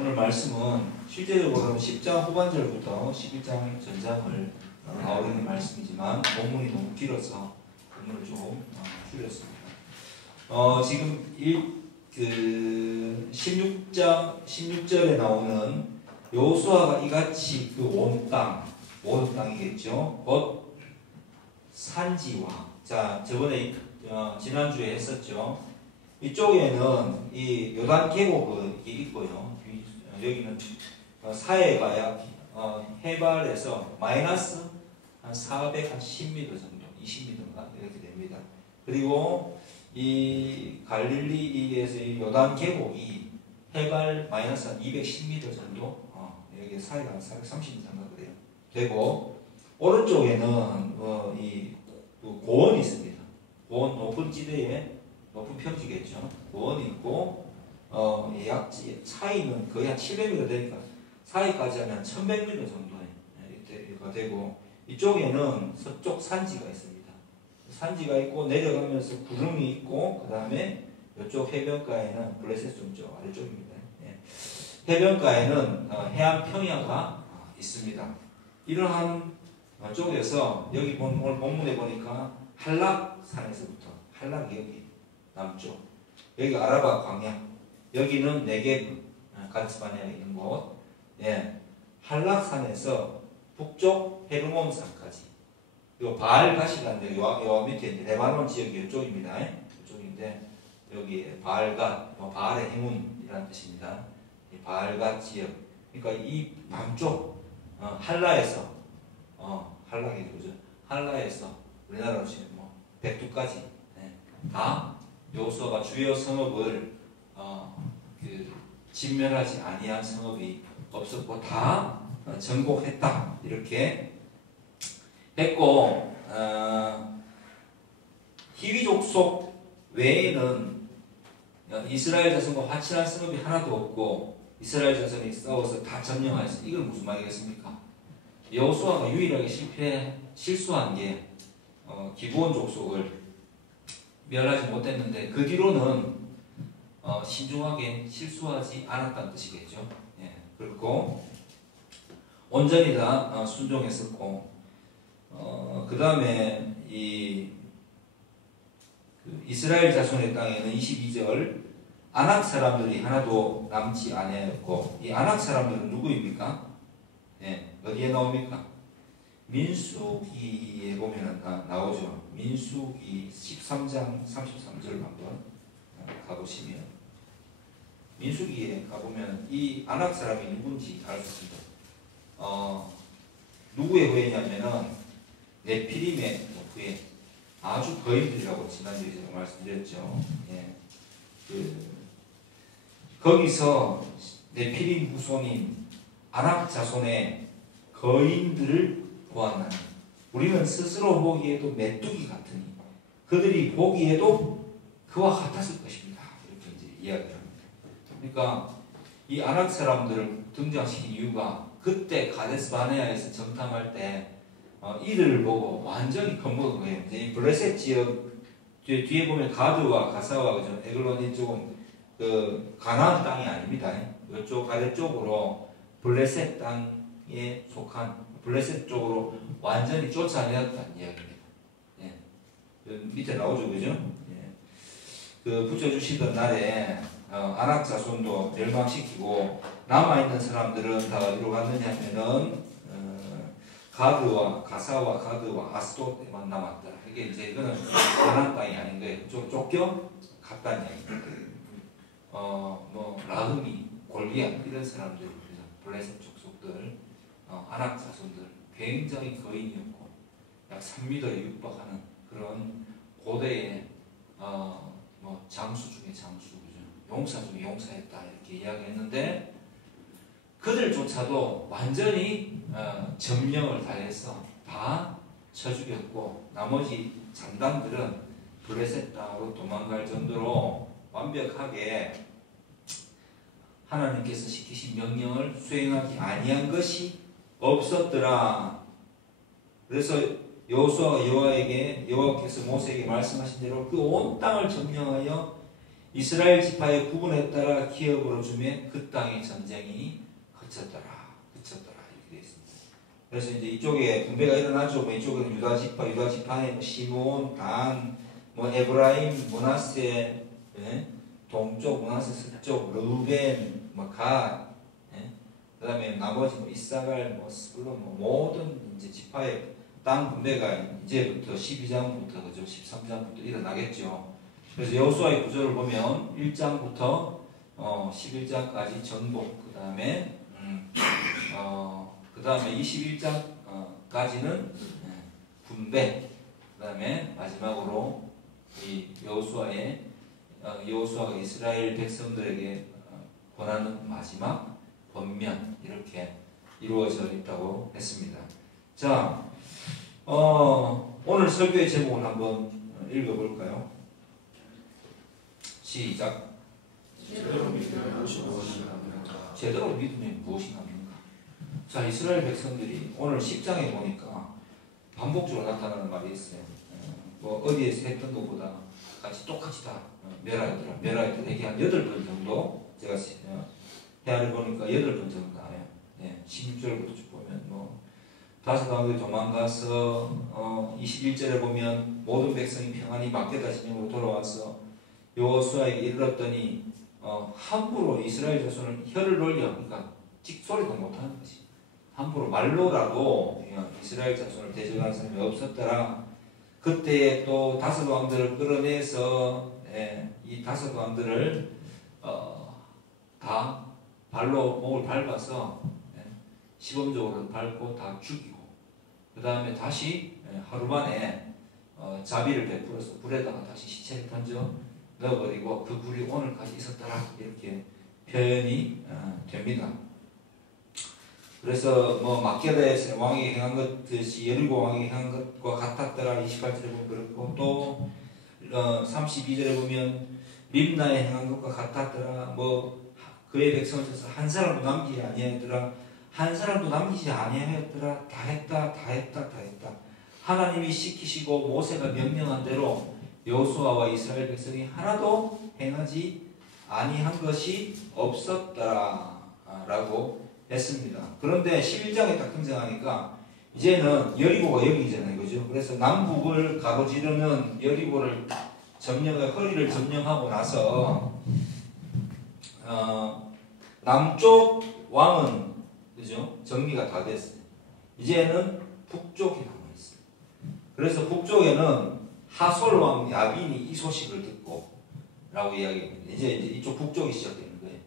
오늘 말씀은 실제적으로는 10장 후반절부터 11장 전장을 나오는 말씀이지만 본문이 너무 길어서 본문을 좀 줄였습니다. 지금 16절에 나오는 여호수아가 이같이 그 온 땅이겠죠. 곧 산지와, 자 저번에 지난주에 했었죠. 이쪽에는 이 요단 계곡이 있고요. 여기는 사해가 약 해발에서 마이너스 한 410m 정도, 20m인가 이렇게 됩니다. 그리고 이 갈릴리에서 이 요단 계곡이 해발 마이너스 한 210m 정도, 여기 사해가 한 430m인가 그래요. 되고 오른쪽에는 이 고원이 있습니다. 고원 높은 지대에 높은 평지겠죠. 고원이 있고 약 차이는 거의 한 700m 되니까 사이까지 하면 1100m 정도가 되고 이쪽에는 서쪽 산지가 있습니다. 산지가 있고 내려가면서 구름이 있고 그 다음에 이쪽 해변가에는 블레셋 좀 아래쪽입니다. 해변가에는 해안 평야가 있습니다. 이러한 쪽에서 여기 오늘 본문에 보니까 한락산에서부터 한락이 여기 남쪽, 여기 아라바 광야, 여기는 네게브 가데스바네아에 있는 곳, 한락산에서 북쪽 헤르몬산까지, 요 바알갓이라는 요 밑에 이제 레바논 지역이 이쪽입니다. 이쪽인데 여기 바알갓, 바알의 행운이라는 뜻입니다. 이 바알갓 지역, 그러니까 이 남쪽 한라에서 한락이죠, 그죠? 한라에서 우리나라로 치면 백두까지 다 여호수아가 주요 성읍을 진멸하지 아니한 성읍이 없었고 다 정복했다 이렇게 했고, 히위 족속 외에는 이스라엘 자손과 화친한 성읍이 하나도 없고 이스라엘 자손이 싸워서 다 점령하였어. 이건 무슨 말이겠습니까? 여호수아가 유일하게 실수한 게 기브온 족속을 멸하지 못했는데 그 뒤로는 신중하게 실수하지 않았다는 뜻이겠죠. 그렇고 온전히 다 순종했었고, 그 다음에 이스라엘 자손의 땅에는 22절 아낙 사람들이 하나도 남지 아니하였고, 이 아낙 사람들은 누구입니까? 어디에 나옵니까? 민수기에 보면 나오죠. 민수기 13장 33절 한번 가보시면, 민수기에 가보면 이 아낙 사람이 누군지 알 수 있습니다. 누구의 후예냐면은 네피림의 후예, 아주 거인들이라고 지난주에 제가 말씀드렸죠. 거기서 네피림 후손인 아낙 자손의 거인들을 보았나니 우리는 스스로 보기에도 메뚜기 같으니 그들이 보기에도 그와 같았을 것입니다. 이렇게 이제 이야기를 합니다. 그러니까 이 아낙 사람들을 등장시킨 이유가 그때 가데스 바네아에서 정탐할 때 이들을 보고 완전히 겁먹은 거예요. 이제 이 블레셋 지역 뒤에 보면 가드와 가사와 에글론 이쪽은 그 가나안 땅이 아닙니다. 이쪽 아래쪽으로 블레셋 땅에 속한 블레셋 쪽으로 완전히 쫓아내었다는 이야기입니다. 밑에 나오죠, 그죠? 그 붙여주시던 날에 아낙 자손도 멸망시키고 남아있는 사람들은 다 어디로 갔느냐 하면은 가드와 가사와 가드와 아스돗에만 남았다. 이게 이제 이거는 가나안 땅이 아닌 거예요. 좀 쫓겨 갔다는 이야기입니다. 라흐미, 골리앗 이런 사람들, 블레셋 족속들, 아낙 자손들 굉장히 거인이었고 약 3m에 육박하는 그런 고대의 장수 중에 장수, 용사 중에 용사였다 이렇게 이야기했는데 그들조차도 완전히 점령을 다해서 다 쳐 죽였고 나머지 장단들은 블레셋 땅으로 도망갈 정도로 완벽하게 하나님께서 시키신 명령을 수행하지 아니한 것이 없었더라. 그래서 여호수아가 여호와께서 모세에게 말씀하신 대로 그 온 땅을 점령하여 이스라엘 지파의 구분에 따라 기업으로 주매 그 땅의 전쟁이 그쳤더라 이렇게 되어 있습니다. 그래서 이제 이쪽에 분배가 일어나죠. 뭐 이쪽에는 유다 지파에 뭐 시몬, 단, 뭐 에브라임, 므낫세, 예? 동쪽, 므낫세 서쪽, 르우벤, 뭐 갓, 예? 그다음에 나머지 뭐 이사갈, 뭐 스불론, 뭐 모든 이제 지파의 땅 분배가 이제부터 12장부터 그죠? 13장부터 일어나겠죠. 그래서 여호수아의 구조를 보면 1장부터 11장까지 전복, 그 다음에 21장까지는 분배, 그 다음에 마지막으로 이 여호수아가 이스라엘 백성들에게 권하는 마지막 권면, 이렇게 이루어져 있다고 했습니다. 자, 오늘 설교의 제목을 한번 읽어볼까요? 시작. 제대로 믿으면 무엇이 무엇인가? 제대로 믿으면 무엇이 납니까? 자, 이스라엘 백성들이 오늘 10장에 보니까 반복적으로 나타나는 말이 있어요. 뭐 어디에서 했던 것보다 똑같이 다 멸하였더라. 이게 한 8번 정도 제가 헤아려 보니까 8번 정도 나와요. 16절부터 쭉 보면 뭐 다섯 왕들이 도망가서 21절에 보면 모든 백성이 평안히 막게다 진영으로 돌아와서 여호수아에게 이르렀더니 함부로 이스라엘 자손을 혀를 놀려, 그러니까 찍소리도 못하는 것이, 함부로 말로라도 이스라엘 자손을 대적하는 사람이 없었더라. 그때 또 다섯 왕들을 끌어내서 이 다섯 왕들을 다 발로 목을 밟아서 시범적으로 밟고 다 죽이고, 그 다음에 다시 하루 만에 자비를 베풀어서 불에다가 다시 시체를 던져 넣어버리고 그 불이 오늘까지 있었더라, 이렇게 표현이 됩니다. 그래서 뭐 막게다에서 왕이 행한 것듯이 여리고 왕이 행한 것과 같았더라, 28절에 보면 그렇고, 또 32절에 보면 림나에 행한 것과 같았더라, 뭐 그의 백성을 쳐서 한 사람도 남기지 아니하였더라, 한 사람도 남기지 아니하였더라, 다 했다. 하나님이 시키시고 모세가 명령한 대로 여호수아와 이스라엘 백성이 하나도 행하지 아니한 것이 없었더라라고 했습니다. 그런데 11장에 딱 등장하니까 이제는 여리고가 여기잖아요, 그죠? 그래서 남북을 가로지르는 여리고를 허리를 점령하고 나서 남쪽 왕은, 그죠? 정리가 다 됐어요. 이제는 북쪽이 남아있어요. 그래서 북쪽에는 하솔 왕 야빈이 이 소식을 듣고 라고 이야기합니다. 이제 이쪽 북쪽이 시작되는 거예요.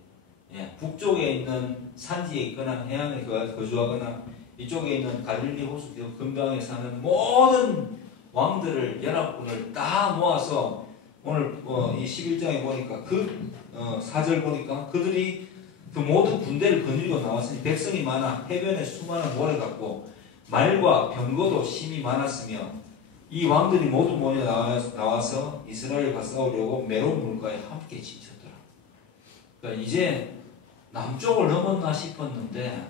북쪽에 있는 산지에 있거나 해안에 거주하거나 이쪽에 있는 갈릴리 호수 근방에 사는 모든 왕들을, 연합군을 다 모아서 오늘 이 11장에 보니까 그 4절 보니까 그들이 그 모든 군대를 거느리고 나왔으니 백성이 많아 해변에 수많은 모래 같고 말과 병거도 심히 많았으며 이 왕들이 모두 모여 나와서 이스라엘과 싸우려고 메론 물가에 함께 지쳤더라. 그러니까 이제 남쪽을 넘었나 싶었는데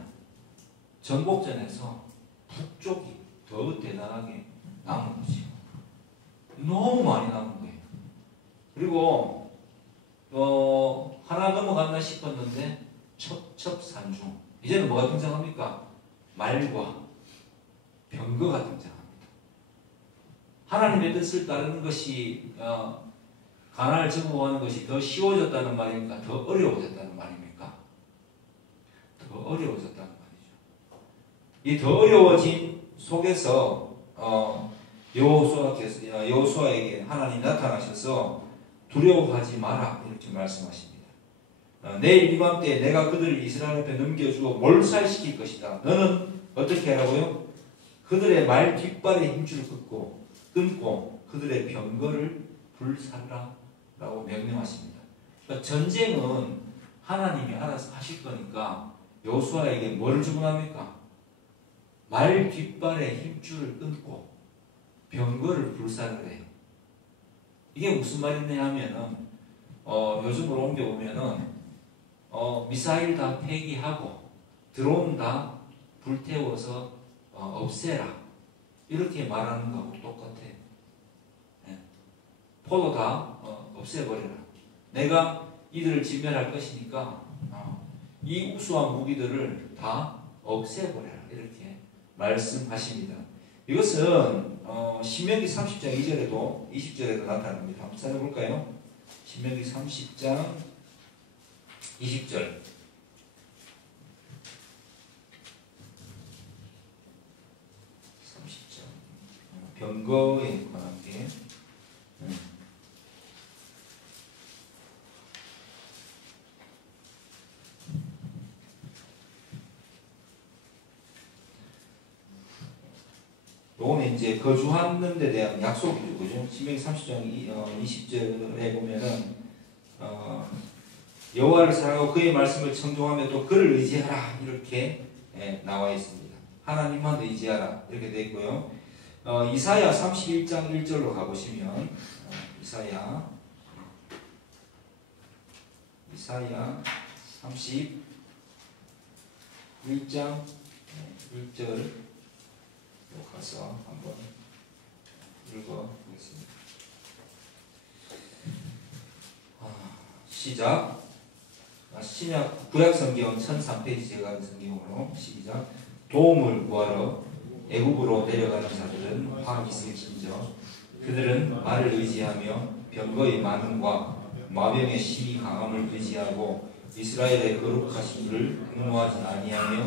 전복전에서 북쪽이 더 대단하게 남은 거지. 너무 많이 남은 거예요. 그리고 하나 넘어갔나 싶었는데 첩첩산중, 이제는 뭐가 등장합니까? 말과 병거가 등장합니다. 하나님의 뜻을 따르는 것이 가나안을 정복하는 것이 더 쉬워졌다는 말입니까? 더 어려워졌다는 말입니까? 더 어려워졌다는 말이죠. 이 더 어려워진 속에서 여호수아에게 하나님이 나타나셔서 두려워하지 마라, 이렇게 말씀하십니다. 내일 이맘때 내가 그들을 이스라엘 앞에 넘겨주어 몰살시킬 것이다. 너는 어떻게 하라고요? 그들의 말 뒷발의 힘줄을 끊고 그들의 병거를 불살라 라고 명령하십니다. 그러니까 전쟁은 하나님이 알아서 하실 거니까 여호수아에게 뭐를 주문합니까? 말 뒷발의 힘줄을 끊고 병거를 불살을 해요. 이게 무슨 말이냐 하면은 요즘으로 옮겨보면은 미사일 다 폐기하고 드론 다 불태워서 없애라, 이렇게 말하는 거하고 똑같아요. 포도 다 없애버려라. 내가 이들을 진멸할 것이니까 이 우수한 무기들을 다 없애버려라 이렇게 말씀하십니다. 이것은 신명기 30장 2절에도 20절에도 나타납니다. 한번 찾아볼까요? 신명기 30장 20절. 30장 병거에 관한 게 요거는 이제 거주하는 데 대한 약속이죠. 그죠? 신명기 30장 20절에 보면은 여호와를 사랑하고 그의 말씀을 청종하며 또 그를 의지하라 이렇게 나와 있습니다. 하나님만 의지하라 이렇게 되어 있고요. 이사야 31장 1절로 가보시면 이사야 31장 1절 가서 한번 읽어보겠습니다. 시작. 신약 구약 성경 1003페이지 제가 하는 성경으로 시작. 도움을 구하러 애굽으로 내려가는 자들은 화 있을진저 그들은 말을 의지하며 병거의 많음과 마병의 심히 강함을 의지하고 이스라엘의 거룩하심을 공모하지 아니하며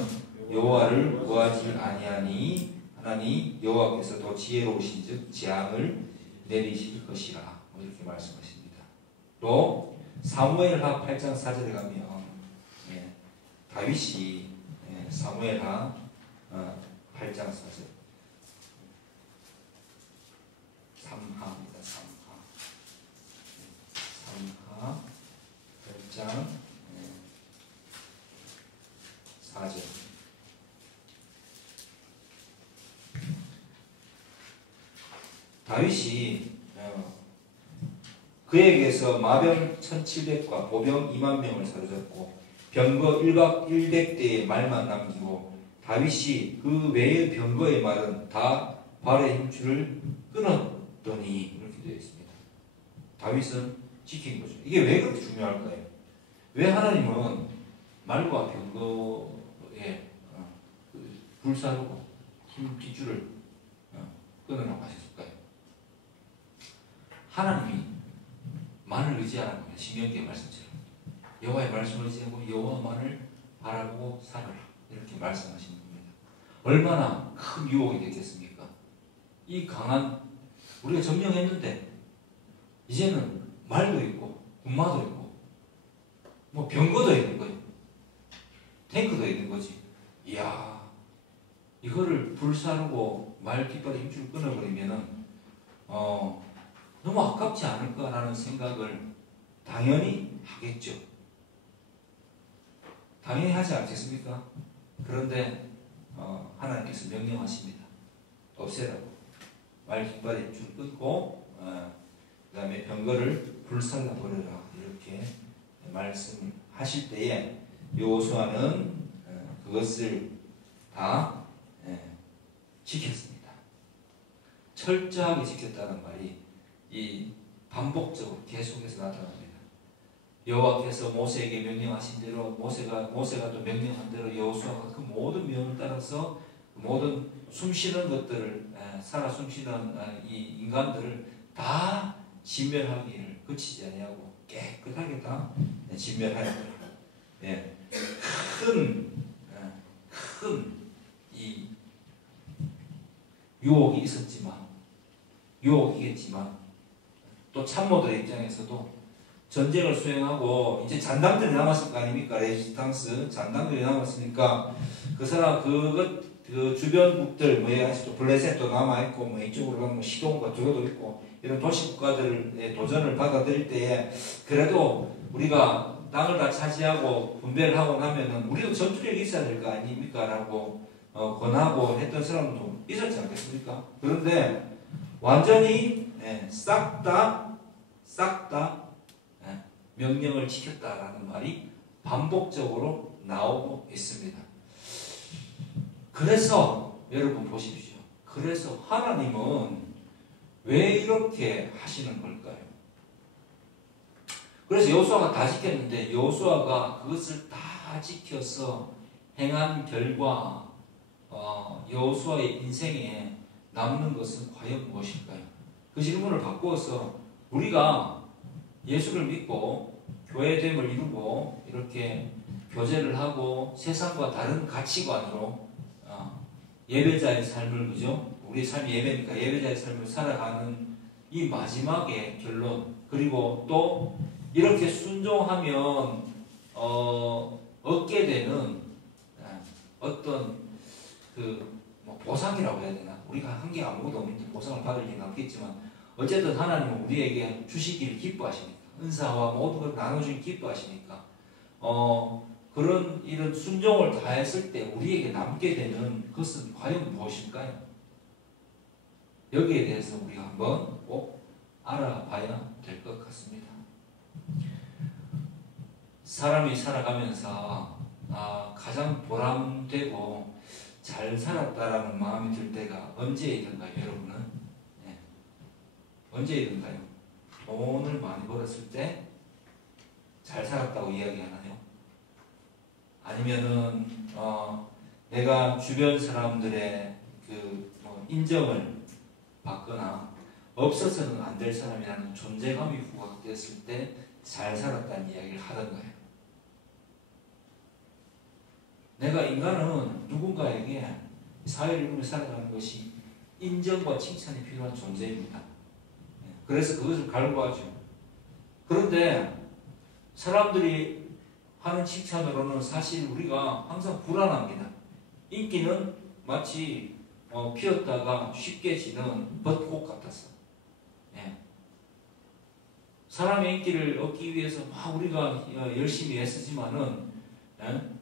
여호와를 구하지 아니하니 하나니 여호와께서도 지혜로우신즉 재앙을 내리실 것이라 이렇게 말씀하십니다. 또 사무엘하 8장 4절에 가면 다윗이 사무엘하 8장 4절 3하입니다. 3하 8장 4절 다윗이 그에게서 마병 1700과 보병 2만 명을 사로잡고 병거 1박 100대의 말만 남기고 다윗이 그 외의 병거의 말은 다 발의 힘줄을 끊었더니 이렇게 되어 있습니다. 다윗은 지킨 거죠. 이게 왜 그렇게 중요할까요? 왜 하나님은 말과 병거에 불사르고 힘 뒷줄을 끊으라고 하셨을까요? 하나님이 만을 의지하는 겁니다. 신명기의 말씀처럼 여호와의 말씀을 의지하고 여호와만을 바라보고 살아라 이렇게 말씀하시는 겁니다. 얼마나 큰 유혹이 되겠습니까? 이 강한 우리가 점령했는데 이제는 말도 있고 군마도 있고 뭐 병거도 있는 거예요. 탱크도 있는 거지. 이야 이거를 불사르고 말 깃발에 힘줄 끊어버리면은 너무 아깝지 않을까라는 생각을 당연히 하겠죠. 당연히 하지 않겠습니까? 그런데 하나님께서 명령하십니다. 없애라고. 말 깃발에 줄 끊고 그 다음에 병거를 불살라버려라 이렇게 말씀을 하실 때에 여호수아는 그것을 다 지켰습니다. 철저하게 지켰다는 말이 이 반복적으로 계속해서 나타납니다. 여호와께서 모세에게 명령하신 대로 모세가 또 명령한 대로 여호수아가 그 모든 명을 따라서 모든 숨쉬는 것들을 살아 숨쉬는 이 인간들을 다 진멸하기를 그치지 아니하고 깨끗하게 다 진멸하였더라. 큰 이 유혹이 유혹이겠지만 또 참모들의 입장에서도 전쟁을 수행하고 이제 잔당들이 남았을 거 아닙니까? 레지스탕스 잔당들이 남았으니까 그 사람 그 주변국들 아직도 블레셋도 남아있고 이쪽으로 가면 시돈과 두로도 있고 이런 도시 국가들의 도전을 받아들일 때에 그래도 우리가 땅을 다 차지하고 분배를 하고 나면은 우리도 전투력이 있어야 될 거 아닙니까? 라고 권하고 했던 사람도 있었지 않겠습니까? 그런데 완전히 싹 다 명령을 지켰다라는 말이 반복적으로 나오고 있습니다. 그래서 여러분 보십시오. 그래서 하나님은 왜 이렇게 하시는 걸까요? 그래서 여호수아가 다 지켰는데 여호수아가 그것을 다 지켜서 행한 결과 여호수아의 인생에 남는 것은 과연 무엇일까요? 그 질문을 바꾸어서 우리가 예수를 믿고 교회됨을 이루고 이렇게 교제를 하고 세상과 다른 가치관으로 예배자의 삶을, 그죠? 우리 삶이 예배니까 예배자의 삶을 살아가는 이 마지막의 결론, 그리고 또 이렇게 순종하면 얻게 되는 어떤 뭐 보상이라고 해야 되나? 우리가 한 게 아무것도 없는데 보상을 받을 리는 없겠지만 어쨌든 하나님은 우리에게 주시기를 기뻐하시니까, 은사와 모든 걸 나눠주기 기뻐하시니까 그런 이런 순종을 다했을 때 우리에게 남게 되는 것은 과연 무엇일까요? 여기에 대해서 우리가 한번 꼭 알아봐야 될 것 같습니다. 사람이 살아가면서 가장 보람되고 잘 살았다라는 마음이 들 때가 언제이든가요, 여러분은? 네. 언제이든가요? 돈을 많이 벌었을 때 잘 살았다고 이야기하나요? 아니면은 내가 주변 사람들의 인정을 받거나 없어서는 안 될 사람이라는 존재감이 부각됐을 때 잘 살았다는 이야기를 하던가요? 내가 인간은 누군가에게 사회를 이루며 살아가는 것이 인정과 칭찬이 필요한 존재입니다. 그래서 그것을 갈구하죠. 그런데 사람들이 하는 칭찬으로는 사실 우리가 항상 불안합니다. 인기는 마치 피었다가 쉽게 지는 벚꽃 같았어. 사람의 인기를 얻기 위해서 막 우리가 열심히 애쓰지만은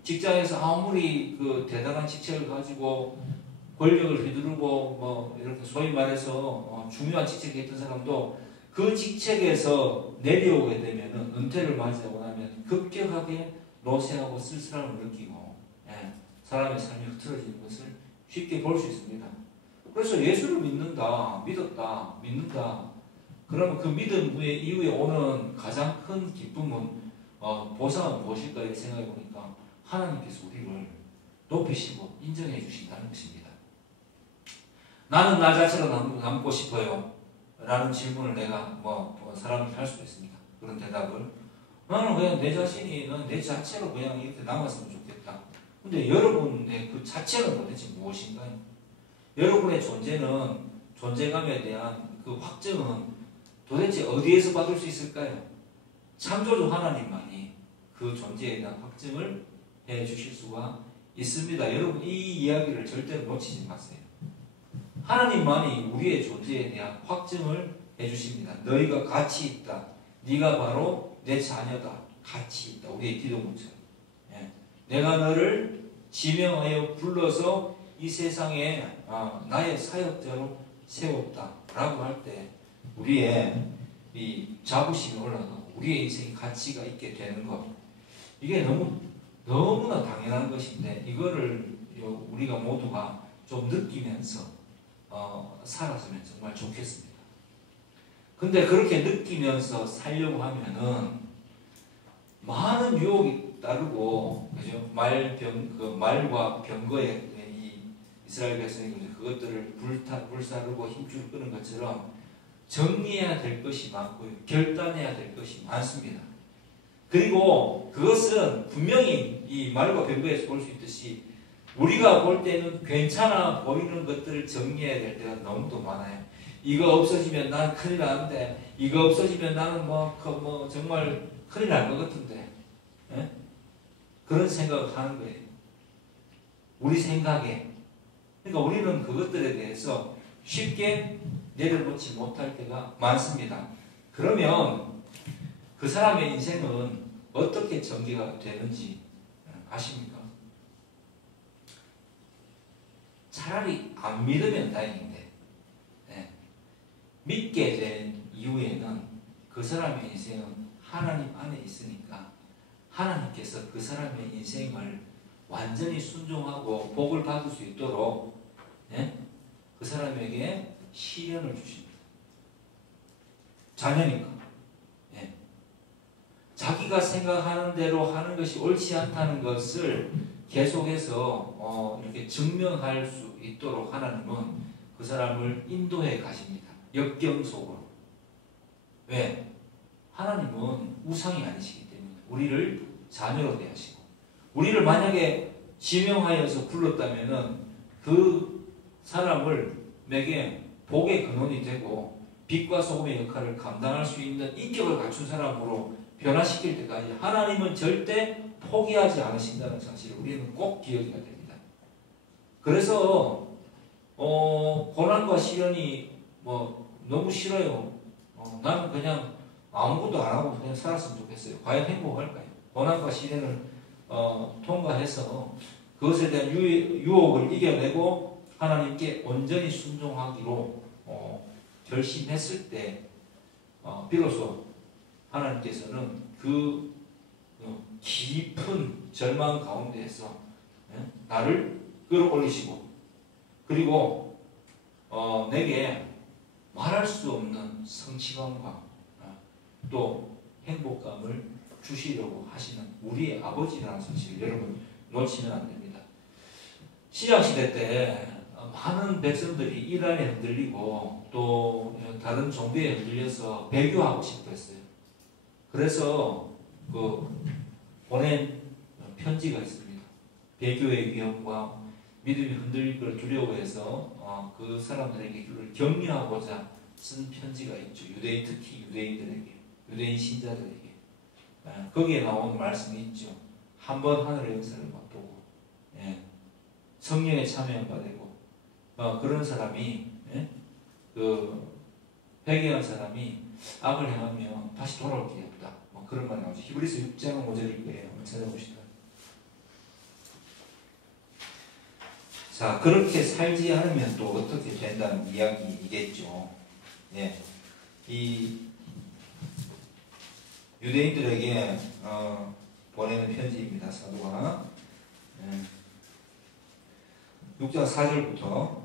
직장에서 아무리 그 대단한 직책을 가지고 권력을 휘두르고 뭐 이렇게 소위 말해서 중요한 직책에 있던 사람도 그 직책에서 내려오게 되면은 은퇴를 맞이하고 나면 급격하게 노쇠하고 쓸쓸함을 느끼고 사람의 삶이 흐트러지는 것을 쉽게 볼 수 있습니다. 그래서 예수를 믿는다, 믿는다. 그러면 그 믿음 이후에 오는 가장 큰 기쁨은 보상은 무엇일까 생각해 보니까 하나님께서 우리를 높이시고 인정해 주신다는 것입니다. 나는 나 자체로 남고 싶어요 라는 질문을 내가 사람이 할 수도 있습니다. 그런 대답을 나는 그냥 내 자신이 내 자체로 그냥 이렇게 남았으면 좋겠다. 근데 여러분의 그 자체는 도대체 무엇인가요? 여러분의 존재감에 대한 그 확증은 도대체 어디에서 받을 수 있을까요? 창조주 하나님만이 그 존재에 대한 확증을 해 주실 수가 있습니다. 여러분 이 이야기를 절대로 놓치지 마세요. 하나님만이 우리의 존재에 대한 확증을 해 주십니다. 너희가 가치 있다. 네가 바로 내 자녀다. 가치 있다. 우리의 기도문처럼. 내가 너를 지명하여 불러서 이 세상에 나의 사역자로 세웠다. 라고 할 때 우리의 이 자부심이 올라가고 우리의 인생에 가치가 있게 되는 것, 이게 너무나 당연한 것인데 이거를 우리가 모두가 좀 느끼면서 살았으면 정말 좋겠습니다. 근데 그렇게 느끼면서 살려고 하면은 많은 유혹이 따르고, 그죠? 말과 병거에 이 이스라엘 백성이 그것들을 불사르고 힘줄 끄는 것처럼 정리해야 될 것이 많고요. 결단해야 될 것이 많습니다. 그리고 그것은 분명히 이 말과 병거에서 볼 수 있듯이 우리가 볼 때는 괜찮아 보이는 것들을 정리해야 될 때가 너무도 많아요. 이거 없어지면 난 큰일 나는데, 이거 없어지면 나는 정말 큰일 날 것 같은데, 그런 생각을 하는 거예요. 우리 생각에. 그러니까 우리는 그것들에 대해서 쉽게 내려놓지 못할 때가 많습니다. 그러면 그 사람의 인생은 어떻게 전개가 되는지 아십니까? 차라리 안 믿으면 다행인데, 믿게 된 이후에는 그 사람의 인생은 하나님 안에 있으니까 하나님께서 그 사람의 인생을 완전히 순종하고 복을 받을 수 있도록 그 사람에게 시련을 주십니다. 자녀니까. 자기가 생각하는 대로 하는 것이 옳지 않다는 것을 계속해서 이렇게 증명할 수 있도록 하나님은 그 사람을 인도해 가십니다. 역경 속으로. 왜? 하나님은 우상이 아니시기 때문에 우리를 자녀로 대하시고, 우리를 만약에 지명하여서 불렀다면은 그 사람을 내게 복의 근원이 되고 빛과 소금의 역할을 감당할 수 있는 인격을 갖춘 사람으로 변화시킬 때까지 하나님은 절대 포기하지 않으신다는 사실을 우리는 꼭 기억해야 됩니다. 그래서 고난과 시련이 너무 싫어요. 나는 그냥 아무것도 안 하고 그냥 살았으면 좋겠어요. 과연 행복할까요? 고난과 시련을 통과해서 그것에 대한 유혹을 이겨내고 하나님께 온전히 순종하기로 결심했을 때 비로소 하나님께서는 그 깊은 절망 가운데에서 나를 끌어올리시고, 그리고 내게 말할 수 없는 성취감과 또 행복감을 주시려고 하시는 우리의 아버지라는 사실을 여러분 놓치면 안 됩니다. 신약시대 때 많은 백성들이 이란에 흔들리고 또 다른 종교에 흔들려서 배교하고 싶어 했어요. 그래서 보낸 편지가 있습니다. 배교의 위험과 믿음이 흔들릴 걸 두려워해서 그 사람들에게 그를 격려하고자 쓴 편지가 있죠. 특히 유대인들에게, 유대인 신자들에게. 거기에 나온 말씀이 있죠. 한번 하늘의 은사를 맛보고 성령에 참여한 바 되고 그런 사람이 회개한 사람이 악을 행하면 다시 돌아올 길이 없다. 그런 말이 나오죠. 히브리서 6장 5절일 거예요. 한번 찾아보시다. 자, 그렇게 살지 않으면 또 어떻게 된다는 이야기이겠죠. 이 유대인들에게 보내는 편지입니다. 사도가 6장 4절부터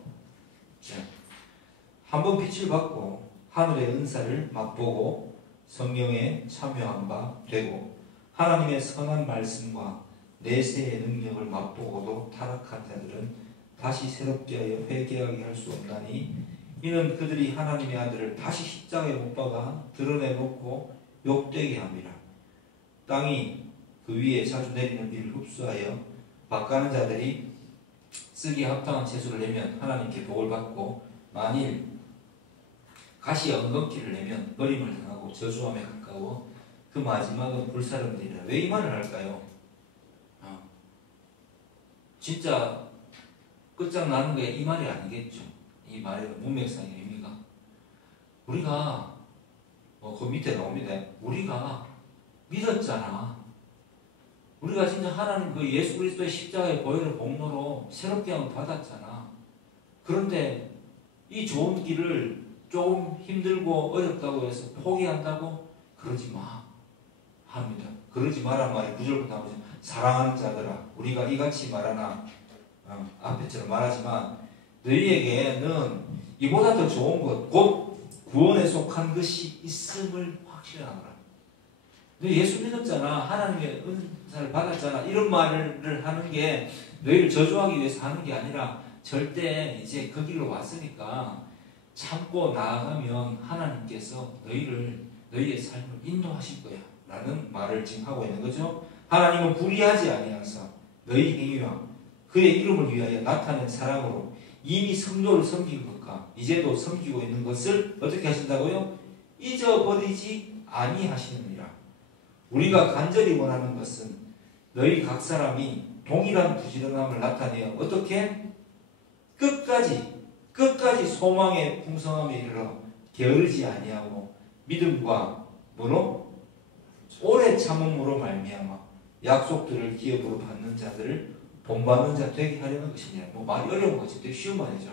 한번 빛을 받고 하늘의 은사를 맛보고 성령에 참여한 바 되고 하나님의 선한 말씀과 내세의 능력을 맛보고도 타락한 자들은 다시 새롭게 하여 회개하게 할 수 없나니 이는 그들이 하나님의 아들을 다시 십자가에 못 박아 드러내놓고 욕되게 함이라. 땅이 그 위에 자주 내리는 비를 흡수하여 밭가는 자들이 쓰기에 합당한 채소를 내면 하나님께 복을 받고 만일 가시 엉겅퀴를 내면 버림을 당하고 저주함에 가까워 그 마지막은 불사름 되리라. 왜 이 말을 할까요? 진짜 끝장나는 게 이 말이 아니겠죠. 이 말의 문맥상의 의미가 우리가 그 밑에 나옵니다. 우리가 믿었잖아. 우리가 진짜 하나님 그 예수 그리스도의 십자가의 보혈의 공로로 새롭게 함을 받았잖아. 그런데 이 좋은 길을 조금 힘들고 어렵다고 해서 포기한다고? 그러지 마 합니다. 그러지 마란 말이 9절부터 나오죠. 사랑하는 자들아 우리가 이같이 말하나 앞에처럼 말하지만 너희에게는 이보다 더 좋은 것 곧 구원에 속한 것이 있음을 확실하노라. 너 예수 믿었잖아. 하나님의 은사를 받았잖아. 이런 말을 하는 게 너희를 저주하기 위해서 하는 게 아니라 절대 이제 그 길로 왔으니까 참고 나아가면 하나님께서 너희의 삶을 인도하실 거야 라는 말을 지금 하고 있는 거죠. 하나님은 불의하지 아니하사 너희 행위와 그의 이름을 위하여 나타낸 사랑으로 이미 성도를 섬긴 것과 이제도 섬기고 있는 것을 어떻게 하신다고요? 잊어버리지 아니하시느니라. 우리가 간절히 원하는 것은 너희 각 사람이 동일한 부지런함을 나타내어 어떻게? 끝까지 소망의 풍성함에 이르러 게으르지 아니하고 믿음과 뭐로? 오래 참음으로 말미암아 약속들을 기업으로 받는 자들을 본받는 자 되게 하려는 것이냐. 말이 어려운 거지. 되게 쉬운 말이죠.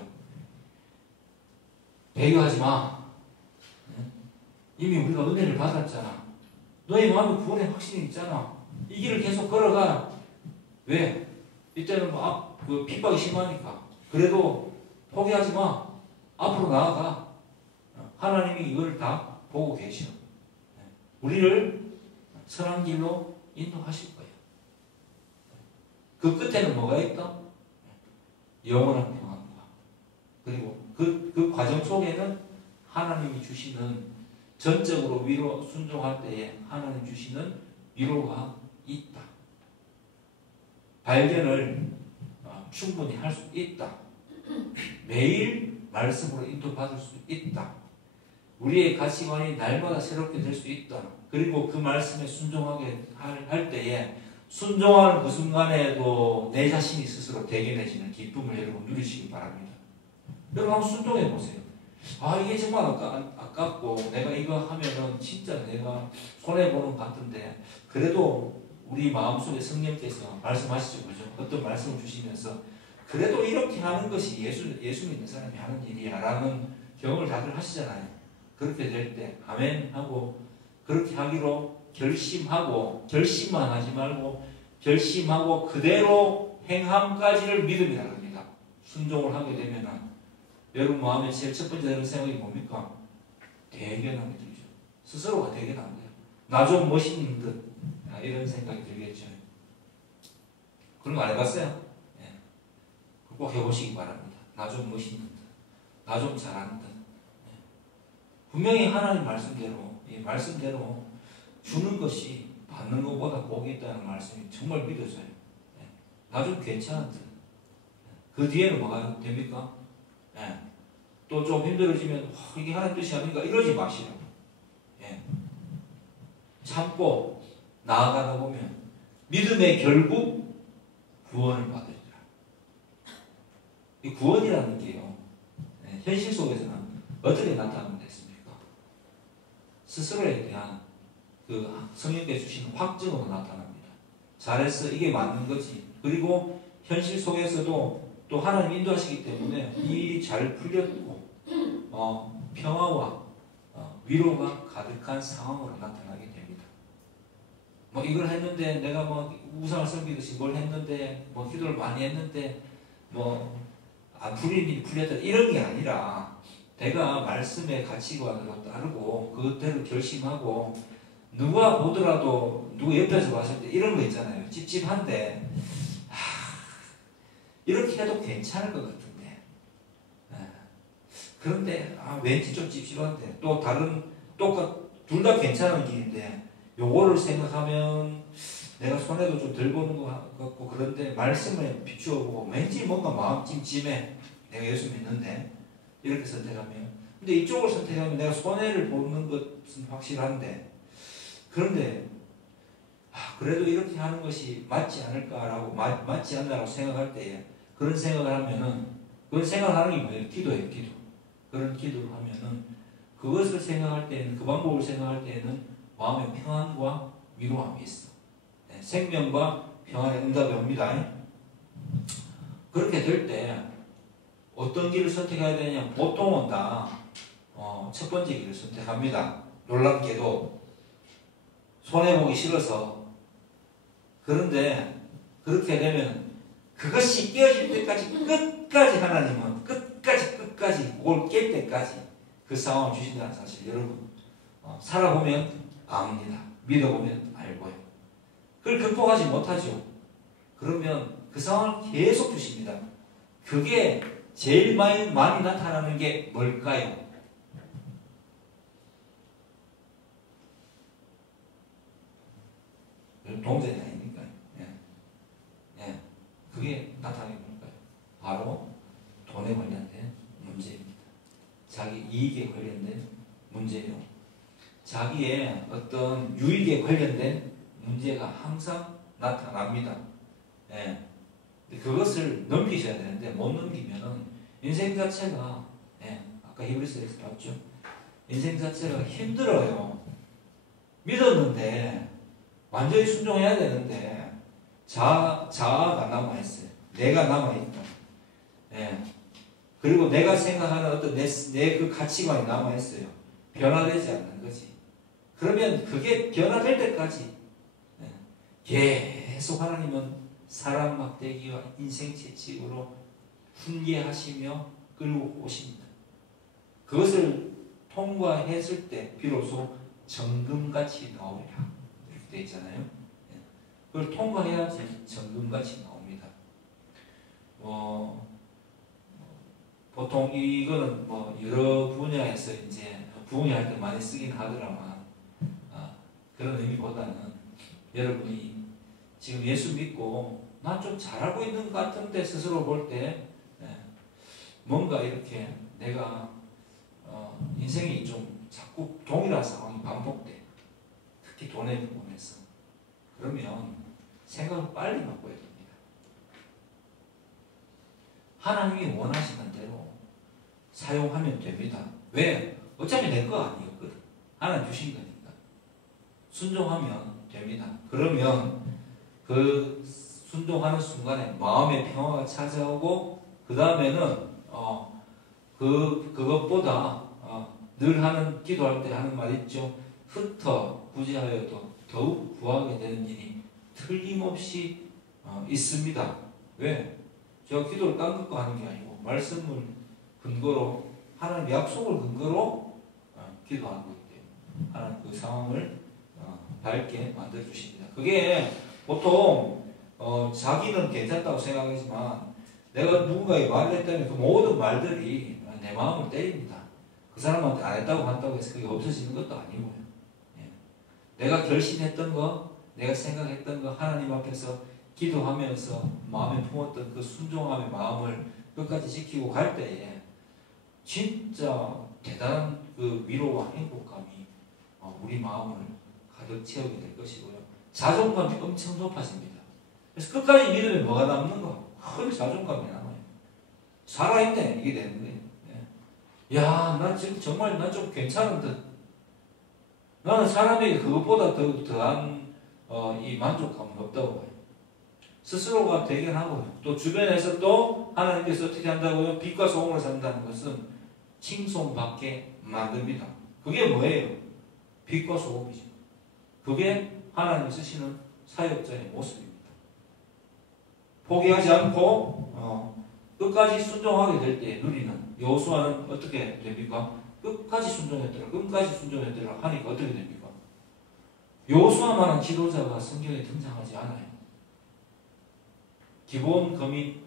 배교하지 마. 이미 우리가 은혜를 받았잖아. 너희 마음에 구원의 확신이 있잖아. 이 길을 계속 걸어가. 왜? 이때는 핍박이 심하니까. 그래도 포기하지 마. 앞으로 나아가. 하나님이 이걸 다 보고 계셔. 우리를 선한 길로 인도하실 거예요. 그 끝에는 뭐가 있다? 영원한 평안과 그리고 그 과정 속에는 하나님이 주시는 전적으로 위로 순종할 때에 하나님 주시는 위로가 있다. 발견을 충분히 할 수 있다. 매일 말씀으로 인도받을 수 있다. 우리의 가치관이 날마다 새롭게 될 수 있다. 그리고 그 말씀에 순종하게 할 때에 순종하는 그 순간에도 내 자신이 스스로 대견해지는 기쁨을 여러분 누리시기 바랍니다. 여러분 한번 순종해 보세요. 아 이게 정말 아깝고 내가 이거 하면은 진짜 내가 손해보는 것 같은데 그래도 우리 마음속에 성령께서 말씀하시죠. 그죠? 어떤 말씀을 주시면서 그래도 이렇게 하는 것이 예수 믿는 사람이 하는 일이야 라는 경험을 다들 하시잖아요. 그렇게 될 때 아멘 하고 그렇게 하기로 결심만 하지 말고 결심하고 그대로 행함까지를 믿음이라 합니다. 순종을 하게 되면 여러분 마음에 제일 첫 번째 드는 생각이 뭡니까? 대견함이 들죠. 스스로가 대견한 거예요. 나 좀 멋있는 듯 이런 생각이 들겠죠. 그런 거 안 해봤어요? 네. 꼭 해보시기 바랍니다. 나 좀 멋있는 듯, 나 좀 잘하는 듯. 네. 분명히 하나님 말씀대로 이 말씀대로 주는 것이 받는 것보다 복이 있다는 말씀이 정말 믿어져요. 네. 나 좀 괜찮은 듯. 그 뒤에는 뭐가 됩니까? 네. 또 좀 힘들어지면 이게 하나님 뜻이 아닌가 이러지 마시라고. 예. 참고 나아가다 보면 믿음의 결국 구원을 받으리라. 이 구원이라는 게요. 예. 현실 속에서는 어떻게 나타나면 됐습니까? 스스로에 대한 그 성령께 주시는 확증으로 나타납니다. 잘했어. 이게 맞는 거지. 그리고 현실 속에서도 또 하나님 인도하시기 때문에 이 일이 잘 풀렸고 평화와 위로가 가득한 상황으로 나타나게 됩니다. 뭐 이걸 했는데 내가 뭐 우상을 섬기듯이 뭘 했는데 뭐 기도를 많이 했는데 뭐 안 풀린 일이 풀렸다 이런 게 아니라 내가 말씀의 가치관으로 따르고 그대로 결심하고 누가 보더라도 누구 옆에서 봤을 때 이런 거 있잖아요. 찝찝한데 이렇게 해도 괜찮을 것 같은데 그런데 왠지 좀 찝찝한데 또 다른 둘 다 괜찮은 길인데 요거를 생각하면 내가 손해도 좀 덜 보는 것 같고 그런데 말씀에 비추어보고 왠지 뭔가 마음 찜찜해. 내가 예수 믿는데 이렇게 선택하면 근데 이쪽을 선택하면 내가 손해를 보는 것은 확실한데 그런데 그래도 이렇게 하는 것이 맞지 않을까라고 맞지 않나라고 생각할 때에 그런 생각을 하면은 그런 생각을 하는 게 뭐예요? 기도예요. 기도. 그런 기도를 하면은 그것을 생각할 때에는 그 방법을 생각할 때에는 마음의 평안과 위로함이 있어. 네, 생명과 평안의 응답이 옵니다. 그렇게 될 때 어떤 길을 선택해야 되냐? 보통은 다 첫 번째 길을 선택합니다. 놀랍게도 손해보기 싫어서. 그런데 그렇게 되면 그것이 깨어질 때까지 끝까지 하나님은 끝까지 그걸 깰 때까지 그 상황을 주신다는 사실 여러분 살아보면 압니다. 믿어보면 알고요. 그걸 극복하지 못하죠. 그러면 그 상황을 계속 주십니다. 그게 제일 많이 나타나는 게 뭘까요? 동전이 아니니까요. 예. 그게 나타나는 게 뭘까요? 바로 돈에 관련된 문제입니다. 자기 이익에 관련된 문제요. 자기의 어떤 유익에 관련된 문제가 항상 나타납니다. 예. 그것을 넘기셔야 되는데 못 넘기면은 인생 자체가 아까 히브리서에서 봤죠. 인생 자체가 힘들어요. 믿었는데 완전히 순종해야 되는데 자아가 남아있어요. 내가 남아있다. 예. 그리고 내가 생각하는 어떤 내 그 가치관이 남아있어요. 변화되지 않는 거지. 그러면 그게 변화될 때까지 계속 하나님은 사람 막대기와 인생 채찍으로 훈계하시며 끌고 오십니다. 그것을 통과했을 때 비로소 정금같이 나오리라. 이렇게 돼 있잖아요. 예. 그걸 통과해야지 정금같이 나옵니다. 보통 이거는 여러 분야에서 이제 부흥할 때 많이 쓰긴 하더라만 그런 의미보다는 여러분이 지금 예수 믿고 난 좀 잘하고 있는 것 같은데 스스로 볼 때 뭔가 이렇게 내가 인생이 좀 자꾸 동일한 상황이 반복돼. 특히 돈의 부분에서. 그러면 생각을 빨리 바꿔야 됩니다. 하나님이 원하시는 대로 사용하면 됩니다. 왜? 어차피 내 거 아니었거든. 하나님 주신 거니까. 순종하면 됩니다. 그러면 그 순종하는 순간에 마음의 평화가 찾아오고 그 다음에는 그것보다 늘 하는 기도할 때 하는 말 있죠. 흩어 구제하여도 더욱 구하게 되는 일이 틀림없이 있습니다. 왜? 제가 기도를 딴 것도 하는 게 아니고 말씀을 근거로 하나님 약속을 근거로 기도하고 있대요. 하나님 그 상황을 밝게 만들어 주십니다. 그게 보통 자기는 괜찮다고 생각하지만 내가 누군가에게 말을 했다면 그 모든 말들이 내 마음을 때립니다. 그 사람한테 안 했다고 한다고 해서 그게 없어지는 것도 아니고요. 예. 내가 결심했던 거, 내가 생각했던 거 하나님 앞에서 기도하면서 마음에 품었던 그 순종함의 마음을 끝까지 지키고 갈 때에 진짜 대단한 그 위로와 행복감이 우리 마음을 가득 채우게 될 것이고요. 자존감이 엄청 높아집니다. 그래서 끝까지 믿으면 뭐가 남는가? 큰 자존감이 남아요. 살아있네. 이게 되는 거예요. 예. 야, 난 지금 정말 난 좀 괜찮은 듯. 나는 사람에게 그것보다 더한 이 만족감은 없다고 봐요. 스스로가 대견하고요. 또 주변에서 또 하나님께서 어떻게 한다고요? 빛과 소금을 산다는 것은 칭송받게 만듭니다. 그게 뭐예요? 빛과 소금이죠. 그게 하나님 쓰시는 사역자의 모습입니다. 포기하지 않고 끝까지 순종하게 될 때 누리는 여호수아는 어떻게 됩니까? 끝까지 순종했더라. 끝까지 순종했더라 하니까 어떻게 됩니까? 여호수아만한 지도자가 성경에 등장하지 않아요. 기본 거민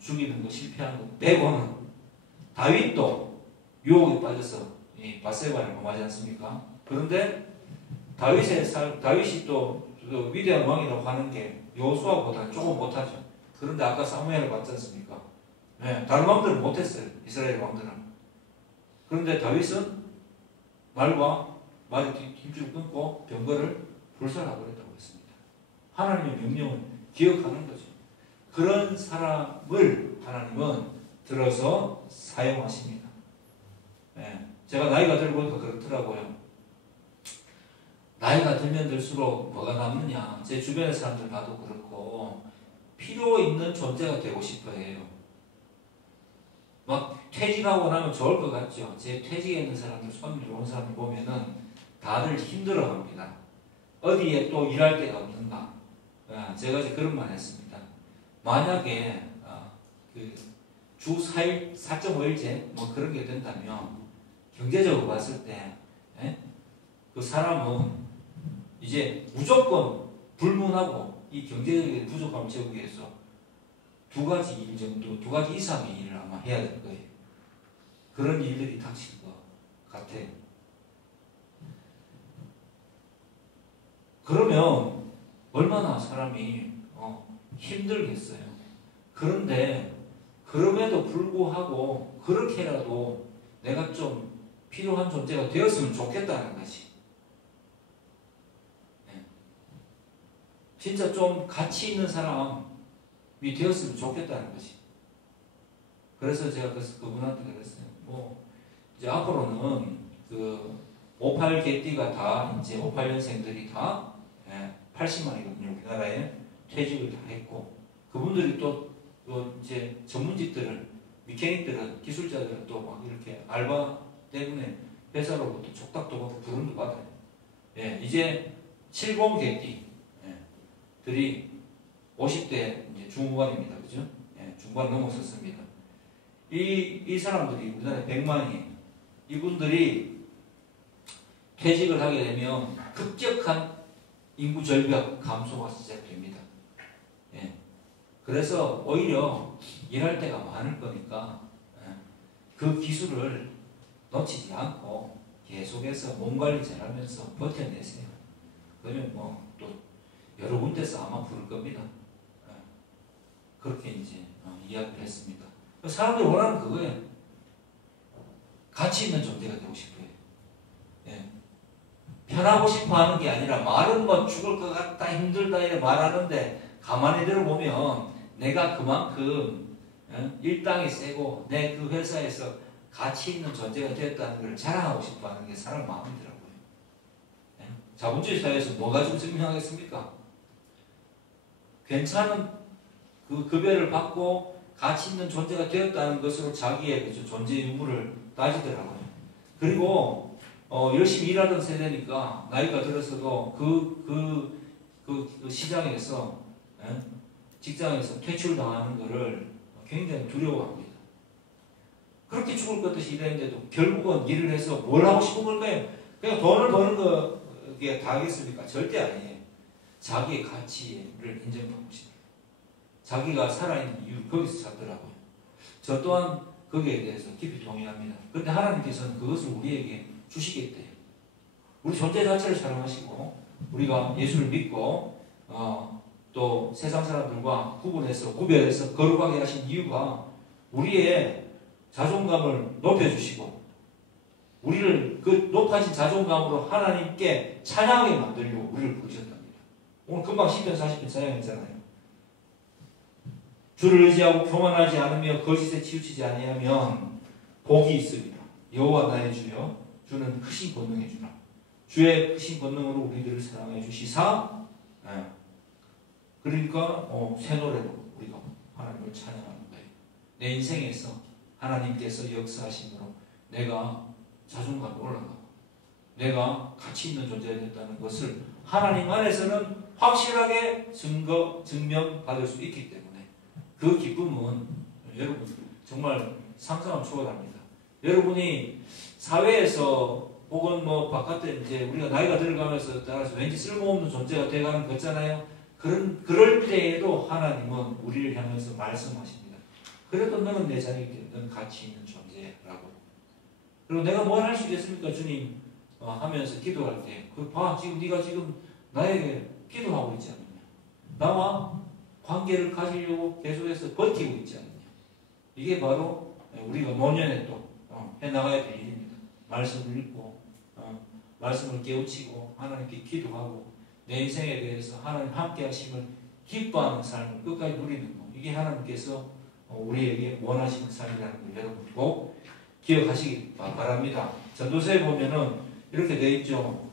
죽이는 거 실패한 거 빼고는 다윗도 유혹에 빠져서 이 밧세바를 범하지 않습니까? 그런데 다윗이 또 위대한 왕이라고 하는 게 여호수아보다는 조금 못하죠. 그런데 아까 사무엘을 봤지 않습니까? 네, 다른 왕들은 못했어요. 이스라엘 왕들은. 그런데 다윗은 말이 힘줄 끊고 병거를 불살라버렸다고 했습니다. 하나님의 명령을 기억하는 거죠. 그런 사람을 하나님은 들어서 사용하십니다. 네, 제가 나이가 들고 보니까 그렇더라고요. 나이가 들면 들수록 뭐가 남느냐. 제 주변의 사람들 봐도 그렇고 필요 있는 존재가 되고 싶어 해요. 막 퇴직하고 나면 좋을 것 같죠. 제 퇴직에 있는 사람들, 손님 온 사람들 보면은 다들 힘들어 합니다. 어디에 또 일할 데가 없는가. 제가 이제 그런 말 했습니다. 만약에 주 4일, 4.5일제 뭐 그런 게 된다면 경제적으로 봤을 때 그 사람은 이제 무조건 불문하고 이 경제적인 부족함을 채우기 위해서 2가지 일 정도, 2가지 이상의 일을 아마 해야 될 거예요. 그런 일들이 닥칠 것 같아요. 그러면 얼마나 사람이 힘들겠어요. 그런데 그럼에도 불구하고 그렇게라도 내가 좀 필요한 존재가 되었으면 좋겠다는 것이. 진짜 좀 가치 있는 사람이 되었으면 좋겠다는 것이. 그래서 제가 그분한테 그랬어요. 이제 앞으로는 58 개띠가 다 이제 58년생들이 다 80만이거든요. 우리나라에 퇴직을 다 했고 그분들이 또 이제 전문직들을 미케닉들은 기술자들은 또 막 이렇게 알바 때문에 회사로부터 촉탁도 받고 부름도 받아요. 이제 70 개띠 들이 50대 이제 중후반입니다. 그죠? 중반 넘어섰습니다. 이 사람들이 우리나라에 100만이에요. 이분들이 퇴직을 하게 되면 급격한 인구 절벽 감소가 시작됩니다. 예. 그래서 오히려 일할 때가 많을 거니까 그 기술을 놓치지 않고 계속해서 몸 관리 잘하면서 버텨내세요. 그러면 뭐 또 여러 군데서 아마 부를 겁니다. 그렇게 이제 이야기를 했습니다. 사람들이 원하는 그거예요. 가치 있는 존재가 되고 싶어요. 예. 편하고 싶어 하는 게 아니라 말은 뭐 죽을 것 같다 힘들다 이렇게 말하는데 가만히 들어보면 내가 그만큼 일당이 세고 내 그 회사에서 가치 있는 존재가 되었다는 걸 자랑하고 싶어 하는 게 사람 마음이더라고요. 예. 자본주의 사회에서 뭐 가지고 증명하겠습니까? 괜찮은 그 급여를 받고 가치 있는 존재가 되었다는 것으로 자기의 그 존재 유무를 따지더라고요. 그리고 열심히 일하던 세대니까 나이가 들어서도 그 시장에서 직장에서 퇴출당하는 것을 굉장히 두려워합니다. 그렇게 죽을 것 같이 일했는데도 결국은 일을 해서 뭘 하고 싶은 걸까요? 그냥 돈을 버는 거게 다 하겠습니까? 절대 아니에요. 자기의 가치를 인정하고 싶어요. 자기가 살아있는 이유 거기서 찾더라고요. 저 또한 거기에 대해서 깊이 동의합니다. 그런데 하나님께서는 그것을 우리에게 주시겠대요. 우리 존재 자체를 사랑하시고 우리가 예수를 믿고 또 세상 사람들과 구별해서 거룩하게 하신 이유가 우리의 자존감을 높여주시고 우리를 그 높아진 자존감으로 하나님께 찬양하게 만들려고 우리를 부르셨답니다. 오늘 금방 10편 40편 찬양했잖아요. 주를 의지하고 교만하지 않으며 거짓에 치우치지 아니하면 복이 있으리라. 여호와 나의 주여 주는 크신 권능의 주라. 주의 크신 권능으로 우리들을 사랑해 주시사 그러니까 새 노래로 우리가 하나님을 찬양하는 거예요. 내 인생에서 하나님께서 역사하심으로 내가 자존감이 올라가고 내가 가치 있는 존재가 됐다는 것을 하나님 안에서는 확실하게 증명받을 수 있기 때문에 그 기쁨은 여러분 정말 상상을 초월합니다. 여러분이 사회에서 혹은 뭐 바깥에 이제 우리가 나이가 들어가면서 따라서 왠지 쓸모없는 존재가 돼가는 거 있잖아요. 그럴 때에도 하나님은 우리를 향해서 말씀하십니다. 그래도 너는 내 자녀이기 때문에 너는 가치 있는 존재라고. 그리고 내가 뭘 할 수 있겠습니까 주님 하면서 기도할 때 그 봐 지금 네가 지금 나에게 기도하고 있지 않느냐. 나와 관계를 가지려고 계속해서 버티고 있지 않느냐. 이게 바로 우리가 노년에 또 해나가야 될 일입니다. 말씀을 읽고 말씀을 깨우치고 하나님께 기도하고 내 인생에 대해서 하나님 함께 하심을 기뻐하는 삶을 끝까지 누리는 것. 이게 하나님께서 우리에게 원하시는 삶이라는 걸 여러분 꼭 기억하시기 바랍니다. 전도서에 보면은 이렇게 되어 있죠.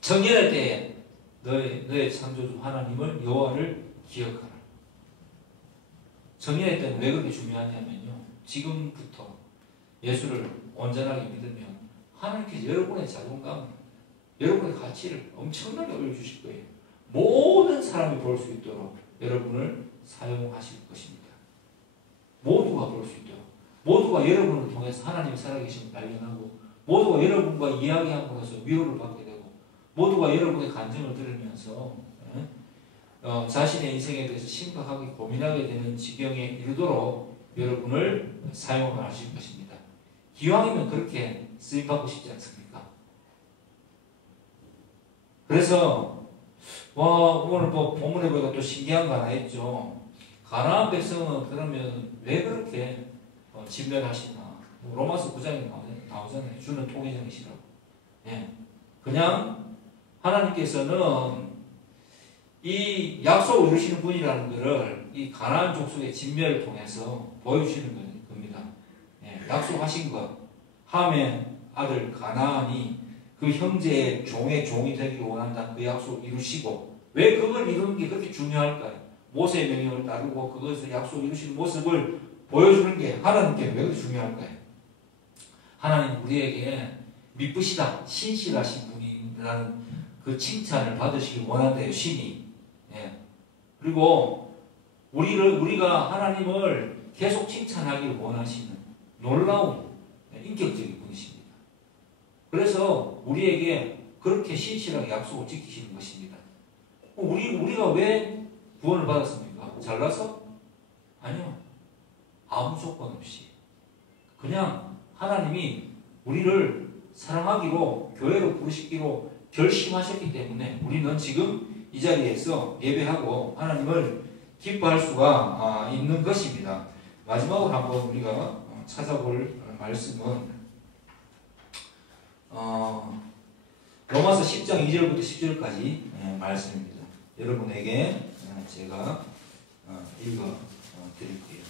정결할 때에 너의 창조주 하나님을 여호와를 기억하라. 정결할 때는 왜 그렇게 중요하냐면요. 지금부터 예수를 온전하게 믿으면 하나님께서 여러분의 자존감, 여러분의 가치를 엄청나게 올려주실 거예요. 모든 사람이 볼 수 있도록 여러분을 사용하실 것입니다. 모두가 볼 수 있도록. 모두가 여러분을 통해서 하나님이 살아계심을 발견하고 모두가 여러분과 이야기함으로써 위로를 받게 되고 모두가 여러분의 간증을 들으면서 자신의 인생에 대해서 심각하게 고민하게 되는 지경에 이르도록 여러분을 사용하실 것입니다. 기왕이면 그렇게 쓰임받고 싶지 않습니까? 그래서 오늘 뭐 본문에 보니까 또 신기한 거 하나 있죠. 가나안 백성은 그러면 왜 그렇게 진멸하시나? 로마서 9장에 나오잖아요. 주는 통회장이시라고. 예. 그냥 하나님께서는 이 약속을 이루시는 분이라는 것을 이 가나안 족속의 진멸을 통해서 보여주시는 겁니다. 예. 약속하신 것. 함의 아들 가나안이 그 형제의 종의 종이 되기를 원한다는 그 약속을 이루시고 왜 그걸 이루는 게 그렇게 중요할까요? 모세의 명령을 따르고 그것을 약속을 이루시는 모습을 보여주는 게 하나님께 왜 그렇게 중요할까요? 하나님 우리에게 미쁘시다, 신실하신 분이라는 그 칭찬을 받으시기 원한대요, 신이. 예. 그리고 우리가 하나님을 계속 칭찬하기를 원하시는 놀라운 인격적인 분이십니다. 그래서 우리에게 그렇게 신실하게 약속을 지키시는 것입니다. 우리가 왜 구원을 받았습니까? 잘나서? 아니요. 아무 조건 없이. 그냥 하나님이 우리를 사랑하기로, 교회로 부르시기로 결심하셨기 때문에 우리는 지금 이 자리에서 예배하고 하나님을 기뻐할 수가 있는 것입니다. 마지막으로 한번 우리가 찾아볼 말씀은 로마서 10장 2절부터 10절까지 말씀입니다. 여러분에게 제가 읽어 드릴게요.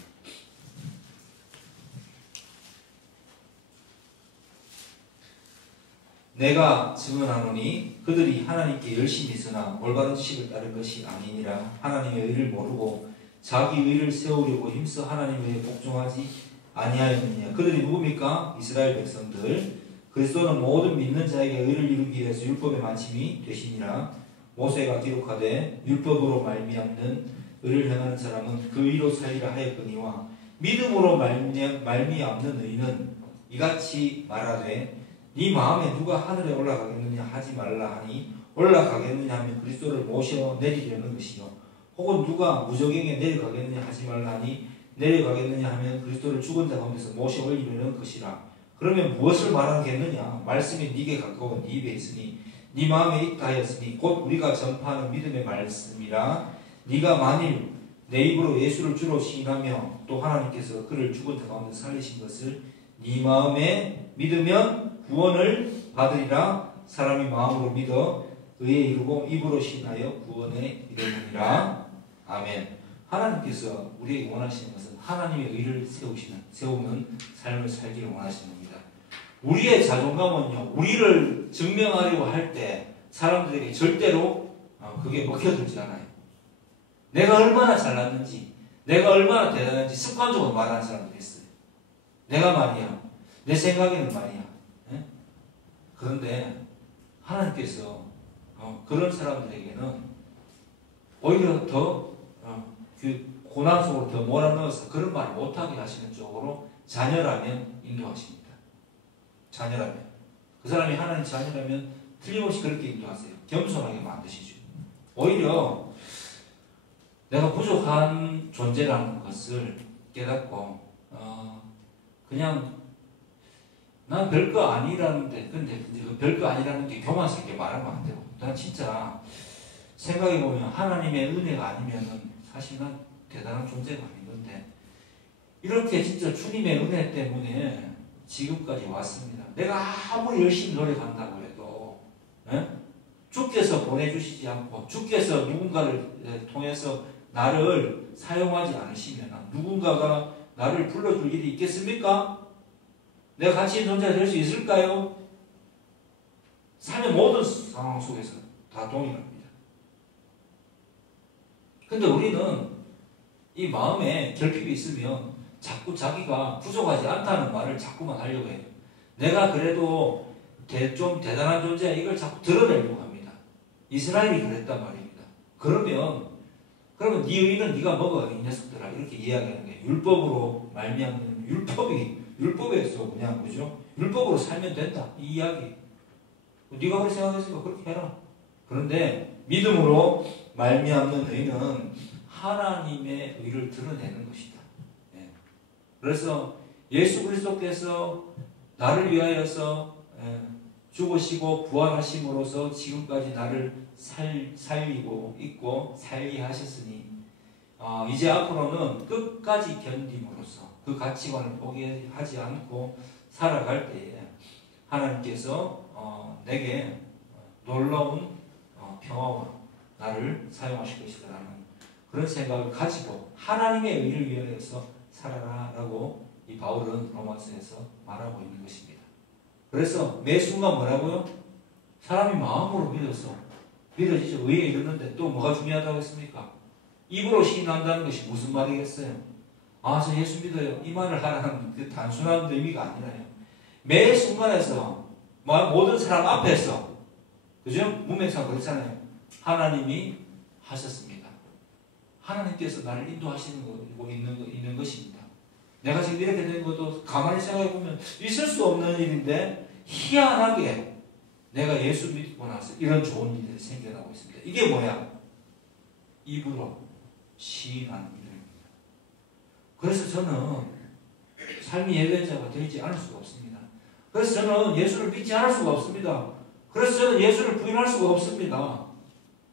내가 증언하노니 그들이 하나님께 열심히 있으나 올바른 지식을 따른 것이 아니니라. 하나님의 의를 모르고 자기 의를 세우려고 힘써 하나님의 의에 복종하지 아니하였느냐. 그들이 누굽니까? 이스라엘 백성들. 그리스도는 모든 믿는 자에게 의를 이루기 위해서 율법의 만침이 되시니라. 모세가 기록하되 율법으로 말미암는 의를 행하는 사람은 그 의로 살리라 하였거니와 믿음으로 말미암는 의는 이같이 말하되 네 마음에 누가 하늘에 올라가겠느냐 하지 말라 하니 올라가겠느냐 하면 그리스도를 모셔 내리려는 것이요 혹은 누가 무저갱에 내려가겠느냐 하지 말라 하니 내려가겠느냐 하면 그리스도를 죽은 자 가운데서 모셔 올리려는 것이라. 그러면 무엇을 말하겠느냐? 말씀이 네게 가까워 네 입에 있으니 네 마음에 있다 하였으니 곧 우리가 전파하는 믿음의 말씀이라. 네가 만일 내 입으로 예수를 주로 시인하며 또 하나님께서 그를 죽은 자 가운데 살리신 것을 네 마음에 믿으면 구원을 받으리라. 사람이 마음으로 믿어 의에 이르고 입으로 시인하여 구원에 이르느니라. 아멘. 하나님께서 우리에게 원하시는 것은 하나님의 의를 세우는 삶을 살기를 원하시는 겁니다. 우리의 자존감은요, 우리를 증명하려고 할 때 사람들에게 절대로 그게 먹혀들지 않아요. 내가 얼마나 잘났는지, 내가 얼마나 대단한지 습관적으로 말하는 사람들이 있어요. 내가 말이야, 내 생각에는 말이야. 네? 그런데 하나님께서 그런 사람들에게는 오히려 더 고난 속으로 더 몰아넣어서 그런 말을 못하게 하시는 쪽으로 자녀라면 인도하십니다. 자녀라면. 그 사람이 하나님 자녀라면 틀림없이 그렇게 인도하세요. 겸손하게 만드시죠. 오히려 내가 부족한 존재라는 것을 깨닫고 그냥 난 별거 아니라는데 근데 그 별거 아니라는 게 교만스럽게 말하면 안 되고 난 진짜 생각해보면 하나님의 은혜가 아니면은 사실 난 대단한 존재가 아닌 건데 이렇게 진짜 주님의 은혜 때문에 지금까지 왔습니다. 내가 아무리 열심히 노력한다고 해도 주께서 보내주시지 않고 주께서 누군가를 통해서 나를 사용하지 않으시면 누군가가 나를 불러줄 일이 있겠습니까? 내가 가치 있는 존재가 될 수 있을까요? 삶의 모든 상황 속에서 다 동일합니다. 근데 우리는 이 마음에 결핍이 있으면 자꾸 자기가 부족하지 않다는 말을 자꾸만 하려고 해요. 내가 그래도 좀 대단한 존재야 이걸 자꾸 드러내려고 합니다. 이스라엘이 그랬단 말입니다. 그러면 네 의는 네가 먹어 이 녀석들아 이렇게 이야기하는 게 율법으로 말미암는 율법에서 그냥 그죠? 율법으로 살면 된다 이 이야기. 네가 그렇게 생각했으니까 그렇게 해라. 그런데 믿음으로 말미암는 의는 하나님의 의를 드러내는 것이다. 예. 그래서 예수 그리스도께서 나를 위하여서 죽으시고 부활하심으로써 지금까지 나를 살리고 있고 살게 하셨으니 이제 앞으로는 끝까지 견딤으로써 그 가치관을 포기하지 않고 살아갈 때에 하나님께서 내게 놀라운 평화와 나를 사용하실 것이라는 그런 생각을 가지고 하나님의 의를 위하여서 살아라라고 이 바울은 로마서에서 말하고 있는 것입니다. 그래서 매 순간 뭐라고요? 사람이 마음으로 믿어지죠. 의에 이르는데 또 뭐가 중요하다고 했습니까? 입으로 시인한다는 것이 무슨 말이겠어요? 저 예수 믿어요. 이 말을 하라는 그 단순한 의미가 아니라요. 매 순간에서 모든 사람 앞에서 그죠? 문맥상 그렇잖아요. 하나님이 하셨습니다. 하나님께서 나를 인도하시는 거 있는 것입니다. 내가 지금 이렇게 된 것도 가만히 생각해보면 있을 수 없는 일인데 희한하게 내가 예수 믿고 나서 이런 좋은 일이 생겨나고 있습니다. 이게 뭐야? 입으로 시인하는 믿음입니다. 그래서 저는 삶의 예배자가 되지 않을 수가 없습니다. 그래서 저는 예수를 믿지 않을 수가 없습니다. 그래서 저는 예수를 부인할 수가 없습니다.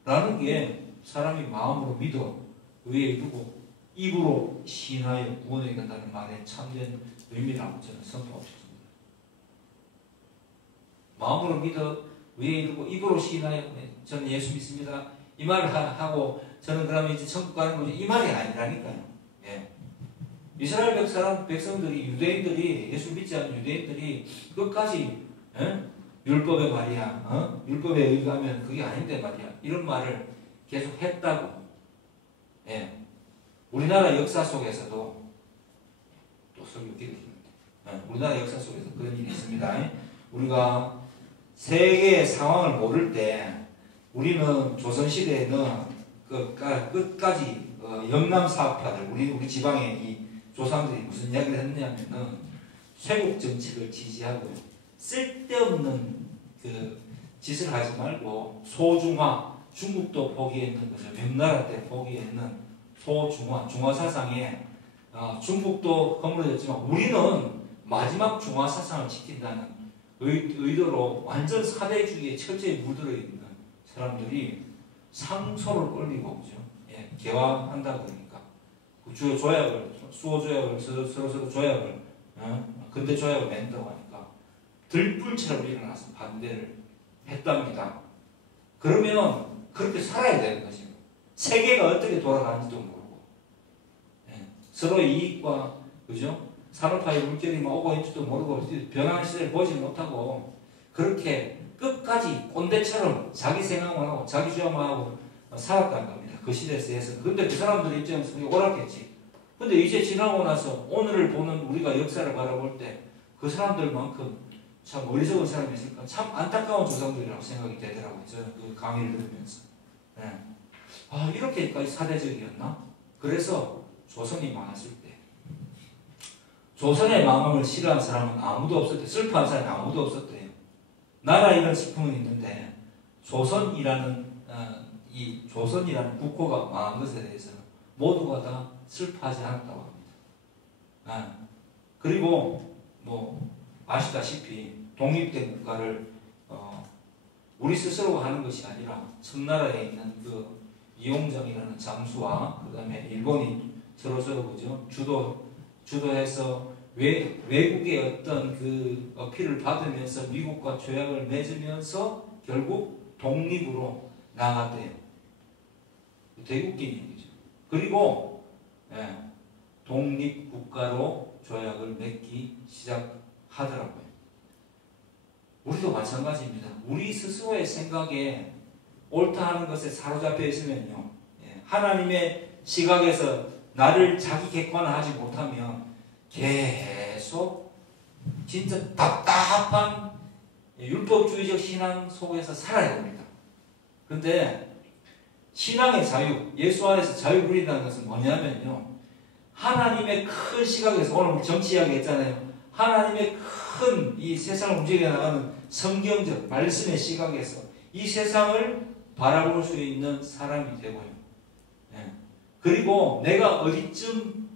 라는 게 사람이 마음으로 믿어 의에 이르고 입으로 시인하여 구원에 이른다는 말의 참된 의미라고 저는 선포하고 싶습니다. 마음으로 믿어 의에 이르고 입으로 시인하여 저는 예수 믿습니다. 이 말을 하고 저는 그러면 이제 천국 가는 거지, 이 말이 아니라니까요. 예. 이스라엘 백성들이, 유대인들이, 예수 믿지 않는 유대인들이 끝까지 율법에 말이야, 율법에 의하면 그게 아닌데 말이야, 이런 말을 계속 했다고. 예. 우리나라 역사 속에서도 또 설교 기록입니다. 우리나라 역사 속에서 그런 일이 있습니다. 우리가 세계의 상황을 모를 때 우리는 조선시대에는 끝까지 영남 사업파들, 우리 지방의 이 조상들이 무슨 이야기를 했냐면은 쇄국 정책을 지지하고 쓸데없는 그 짓을 하지 말고 소중화, 중국도 포기했는 거죠. 명나라 때 포기했는 소중화, 중화 사상에 중국도 허물어졌지만 우리는 마지막 중화 사상을 지킨다는 의도로 완전 사대주의에 철저히 물들어 있는 사람들이 상소를 올리고, 그죠? 예, 개화한다 그러니까 주요 조약을, 수호 조약을 서로 조약을, 근대 조약을 맺는다고 하니까 들불처럼 일어나서 반대를 했답니다. 그러면 그렇게 살아야 되는 거죠. 세계가 어떻게 돌아가는지도 모르고, 예, 서로 이익과, 그죠? 산업화의 물결이 막 오고 있지도 모르고 변하는 시대를 보지 못하고 그렇게 끝까지 꼰대처럼 자기 생각만 하고 자기 주장만 하고 살았다는 겁니다. 그 시대에서. 근데 그 사람들 입장에서 그게 옳았겠지. 근데 이제 지나고 나서 오늘을 보는 우리가 역사를 바라볼 때 그 사람들만큼 참 어리석은 사람이 있을까? 참 안타까운 조상들이라고 생각이 되더라고요. 저는 그 강의를 들으면서. 네. 이렇게까지 사대적이었나? 그래서 조선이 많았을 때 조선의 망함을 싫어하는 사람은 아무도 없었대요. 슬퍼한 사람이 아무도 없었대요. 나라 이런 슬픔은 있는데 조선이라는 국호가 망한 것에 대해서는 모두가 다 슬퍼하지 않았다고 합니다. 그리고 아시다시피 독립된 국가를 우리 스스로가 하는 것이 아니라 청나라에 있는 그 이용정이라는 장수와 그 다음에 일본이 서로 그죠? 주도해서 외국의 어떤 그 어필을 받으면서 미국과 조약을 맺으면서 결국 독립으로 나아갔대요. 되게 웃긴 얘기죠. 그리고 독립국가로 조약을 맺기 시작하더라고요. 우리도 마찬가지입니다. 우리 스스로의 생각에 옳다 하는 것에 사로잡혀 있으면요, 하나님의 시각에서 나를 자기 객관화하지 못하면 계속 진짜 답답한 율법주의적 신앙 속에서 살아야 됩니다. 그런데 신앙의 자유, 예수 안에서 자유 누린다는 것은 뭐냐면요, 하나님의 큰 시각에서, 오늘 정치 이야기 했잖아요. 하나님의 큰 이 세상을 움직여 나가는 성경적 말씀의 시각에서 이 세상을 바라볼 수 있는 사람이 되고요. 그리고 내가 어디쯤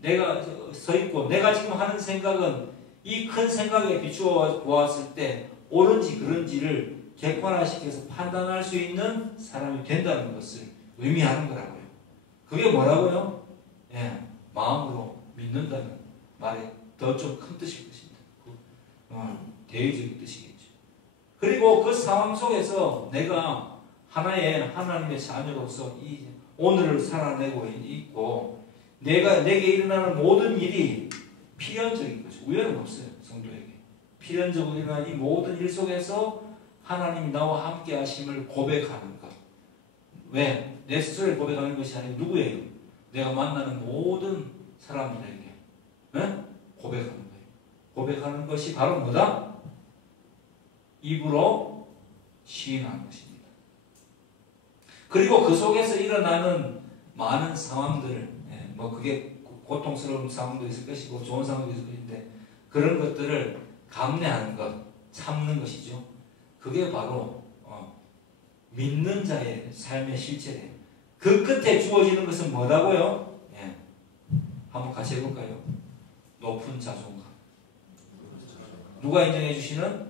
내가 서 있고 내가 지금 하는 생각은 이 큰 생각에 비추어 보았을 때 옳은지 그른지를 객관화시켜서 판단할 수 있는 사람이 된다는 것을 의미하는 거라고요. 그게 뭐라고요? 마음으로 믿는다는 말에 더 좀 큰 뜻일 것입니다. 대의적인 뜻이겠죠. 그리고 그 상황 속에서 내가 하나님의 자녀로서 이 오늘을 살아내고 있고 내게 일어나는 모든 일이 필연적인 거죠. 우연은 없어요. 성도에게. 필연적으로 일어나는 이 모든 일 속에서 하나님이 나와 함께 하심을 고백하는 것. 왜? 내 스스로를 고백하는 것이 아니고 누구예요? 내가 만나는 모든 사람들에게 고백하는 거예요. 고백하는 것이 바로 뭐다? 입으로 시인하는 것입니다. 그리고 그 속에서 일어나는 많은 상황들, 그게 고통스러운 상황도 있을 것이고 좋은 상황도 있을 것인데 그런 것들을 감내하는 것, 참는 것이죠. 그게 바로 믿는 자의 삶의 실체예요. 그 끝에 주어지는 것은 뭐다고요? 예. 한번 같이 해볼까요? 높은 자존감. 누가 인정해 주시는?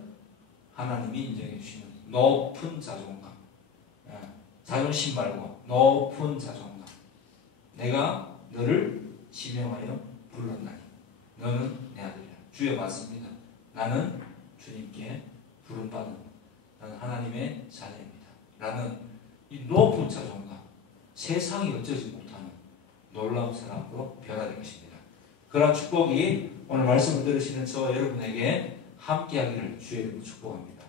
하나님이 인정해 주시는 높은 자존감. 예. 자존심 말고 높은 자존감. 내가 너를 지명하여 불렀나니 너는 내 아들이라. 주여 맞습니다. 나는 주님께 부름받은 나는 하나님의 자녀입니다. 라는 이 높은 자존감, 세상이 어쩌지 못하는 놀라운 사람으로 변화될 것입니다. 그런 축복이 오늘 말씀을 들으시는 저와 여러분에게 함께하기를 주의 이름으로 축복합니다.